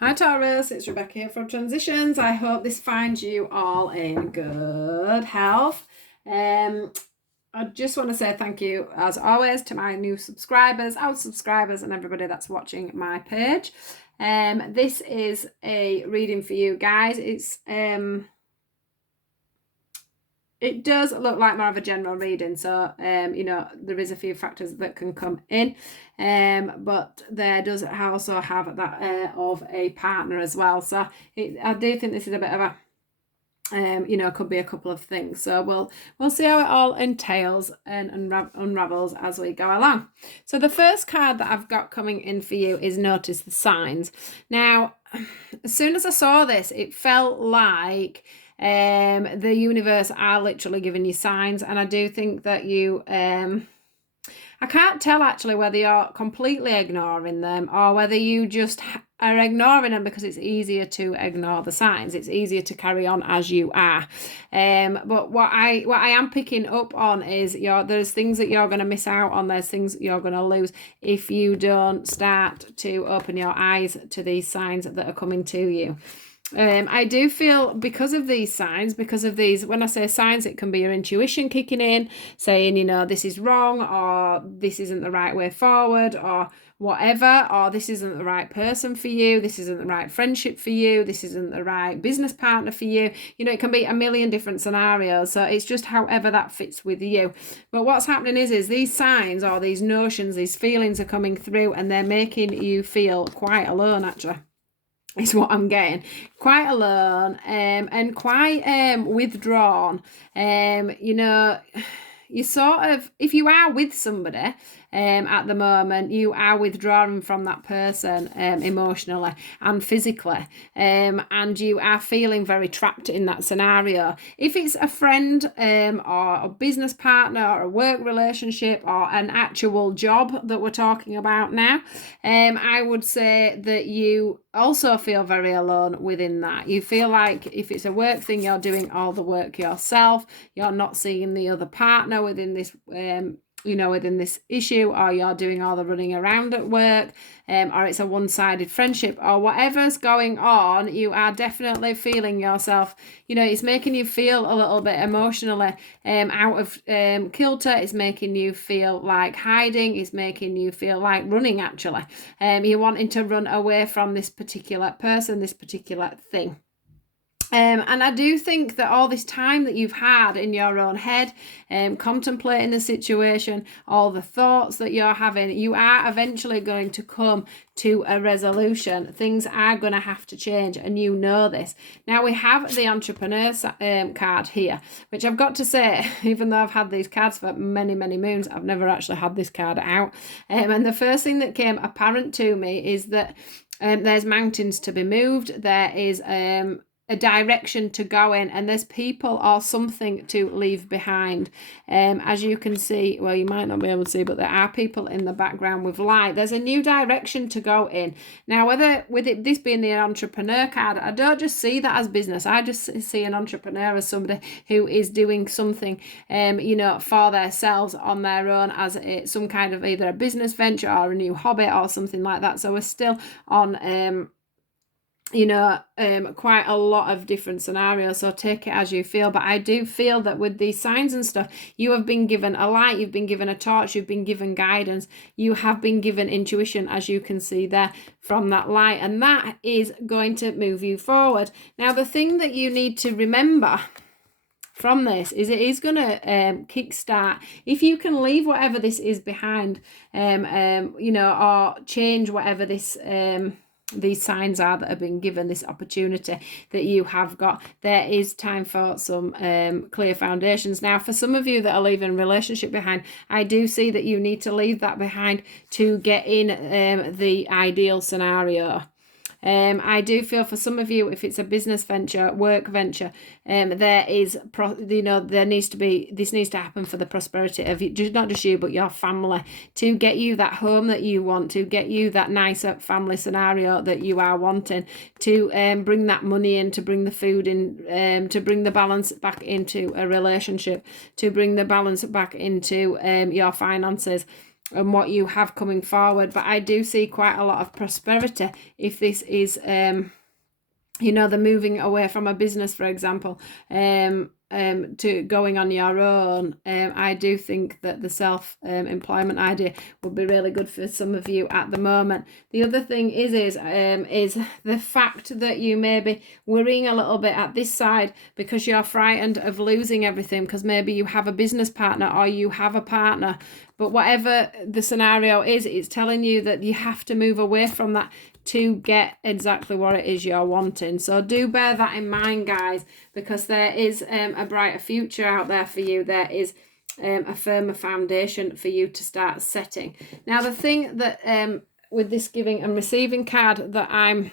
Hi Taurus, it's Rebecca here from Transitions. I hope this finds you all in good health. I just want to say thank you, as always, to my new subscribers, old subscribers, and everybody that's watching my page. This is a reading for you guys. It does look like more of a general reading, so there is a few factors that can come in, but there does also have that of a partner as well. So I do think this is a bit of a could be a couple of things. So we'll see how it all entails and unravels as we go along. So the first card that I've got coming in for you is Notice the Signs. Now, as soon as I saw this, it felt like the universe are literally giving you signs, and I do think that you I can't tell actually whether you're completely ignoring them or whether you just are ignoring them because it's easier to ignore the signs. It's easier to carry on as you are. But what I am picking up on is there's things that you're going to miss out on. There's things that you're going to lose if you don't start to open your eyes to these signs that are coming to you. I do feel because of these signs, when I say signs, it can be your intuition kicking in, saying, this is wrong, or this isn't the right way forward, or whatever, or this isn't the right person for you, this isn't the right friendship for you, this isn't the right business partner for you. It can be a million different scenarios. So it's just however that fits with you. But what's happening is these signs or these notions, these feelings are coming through, and they're making you feel quite alone, actually. Is what I'm getting. Quite alone, and quite withdrawn. You sort of, if you are with somebody at the moment, you are withdrawing from that person emotionally and physically, and you are feeling very trapped in that scenario. If it's a friend or a business partner or a work relationship or an actual job that we're talking about now, I would say that you also feel very alone within that. You feel like if it's a work thing, you're doing all the work yourself. You're not seeing the other partner within this within this issue, or you're doing all the running around at work, or it's a one-sided friendship, or whatever's going on, you are definitely feeling yourself, it's making you feel a little bit emotionally out of kilter. It's making you feel like hiding. It's making you feel like running, actually. You're wanting to run away from this particular person, this particular thing. And I do think that all this time that you've had in your own head, contemplating the situation, all the thoughts that you're having, you are eventually going to come to a resolution. Things are going to have to change, and you know this. Now we have the entrepreneur card here, which I've got to say, even though I've had these cards for many, many moons, I've never actually had this card out. And the first thing that came apparent to me is that there's mountains to be moved. There is a direction to go in, and there's people or something to leave behind. As you can see, well, you might not be able to see, but there are people in the background with light. There's a new direction to go in. Now, whether with this being the entrepreneur card, I don't just see that as business. I just see an entrepreneur as somebody who is doing something, for themselves on their own, as some kind of either a business venture or a new hobby or something like that. So we're still on quite a lot of different scenarios, so take it as you feel. But I do feel that with these signs and stuff, you have been given a light, you've been given a torch, you've been given guidance, you have been given intuition, as you can see there from that light, and that is going to move you forward. Now, the thing that you need to remember from this is it is going to kickstart, if you can leave whatever this is behind, or change whatever this these signs are that have been given, this opportunity that you have got, there is time for some clear foundations. Now, for some of you that are leaving a relationship behind, I do see that you need to leave that behind to get in the ideal scenario. I do feel for some of you, if it's a business venture, work venture, there needs to happen for the prosperity of you, not just you, but your family, to get you that home that you want, to get you that nicer family scenario that you are wanting, to bring that money in, to bring the food in, to bring the balance back into a relationship, to bring the balance back into your finances. and what you have coming forward. But I do see quite a lot of prosperity if this is you know, the moving away from a business, for example, to going on your own. I do think that the self-employment idea would be really good for some of you at the moment. The other thing is the fact that you may be worrying a little bit at this side because you're frightened of losing everything, because maybe you have a business partner or you have a partner. But whatever the scenario is, it's telling you that you have to move away from that to get exactly what it is you're wanting. So do bear that in mind, guys, because there is a brighter future out there for you. There is a firmer foundation for you to start setting. Now, the thing that with this giving and receiving card that I'm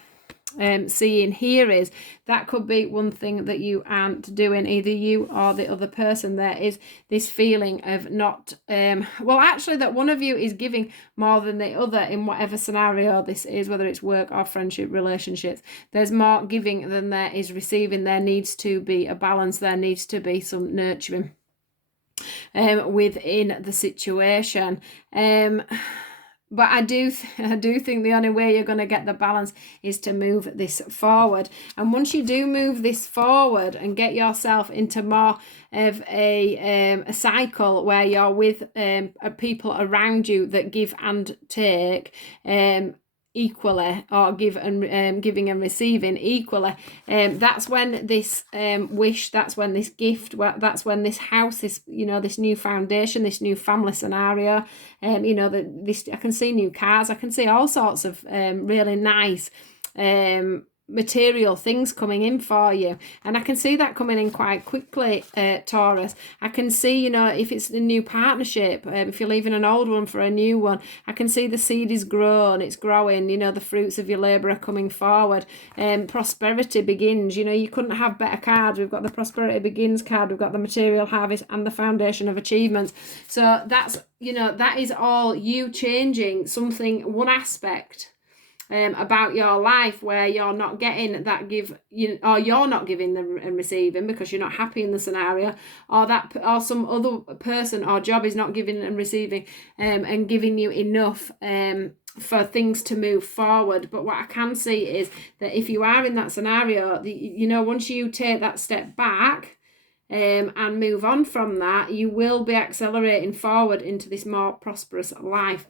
seeing here is that could be one thing that you aren't doing, either you or the other person. There is this feeling of not well, actually, that one of you is giving more than the other in whatever scenario this is, whether it's work or friendship, relationships. There's more giving than there is receiving. There needs to be a balance. There needs to be some nurturing within the situation. But I do think the only way you're going to get the balance is to move this forward. And once you do move this forward and get yourself into more of a cycle where you're with people around you that give and take equally, or giving and receiving equally, that's when this wish, that's when this gift, that's when this house, this, you know, this new foundation, this new family scenario, you know, this, I can see new cars, I can see all sorts of really nice material things coming in for you, and I can see that coming in quite quickly, Taurus. I can see, you know, if it's a new partnership, if you're leaving an old one for a new one, I can see the seed is grown, it's growing, you know, the fruits of your labour are coming forward, prosperity begins. You know, you couldn't have better cards. We've got the prosperity begins card, we've got the material harvest, and the foundation of achievements. So that's, you know, that is all you changing something, one aspect about your life where you're not getting that give, or you're not giving and receiving because you're not happy in the scenario, or that, or some other person or job is not giving and receiving and giving you enough for things to move forward. But what I can see is that if you are in that scenario, you know, once you take that step back and move on from that, you will be accelerating forward into this more prosperous life.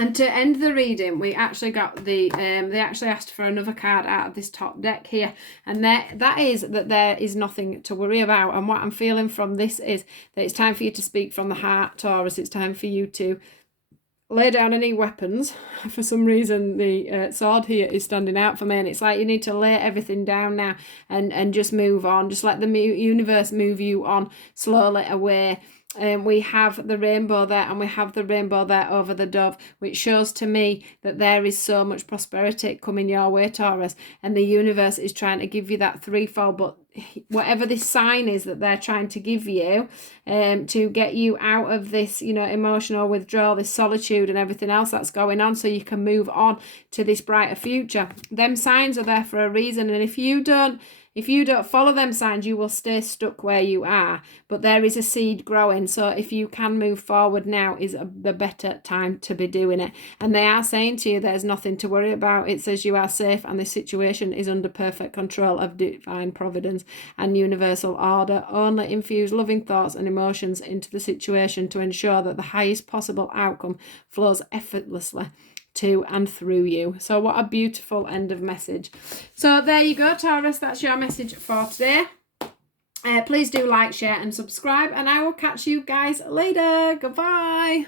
And to end the reading, we actually got the, they actually asked for another card out of this top deck here. And that is that there is nothing to worry about. And what I'm feeling from this is that it's time for you to speak from the heart, Taurus. It's time for you to lay down any weapons. For some reason, the sword here is standing out for me. And it's like you need to lay everything down now and just move on. Just let the universe move you on slowly away. We have the rainbow there, and we have the rainbow there over the dove, which shows to me that there is so much prosperity coming your way, Taurus, and the universe is trying to give you that threefold. But whatever this sign is that they're trying to give you, to get you out of this, you know, emotional withdrawal, this solitude and everything else that's going on, so you can move on to this brighter future. Them signs are there for a reason, and if you don't follow them signs, you will stay stuck where you are. But there is a seed growing. So if you can move forward, now is the better time to be doing it. And they are saying to you, there's nothing to worry about. It says you are safe and the situation is under perfect control of divine providence and universal order. Only infuse loving thoughts and emotions into the situation to ensure that the highest possible outcome flows effortlessly to and through you. So what a beautiful end of message. So there you go, Taurus. That's your message for today. Please do like, share and subscribe, and I will catch you guys later. Goodbye.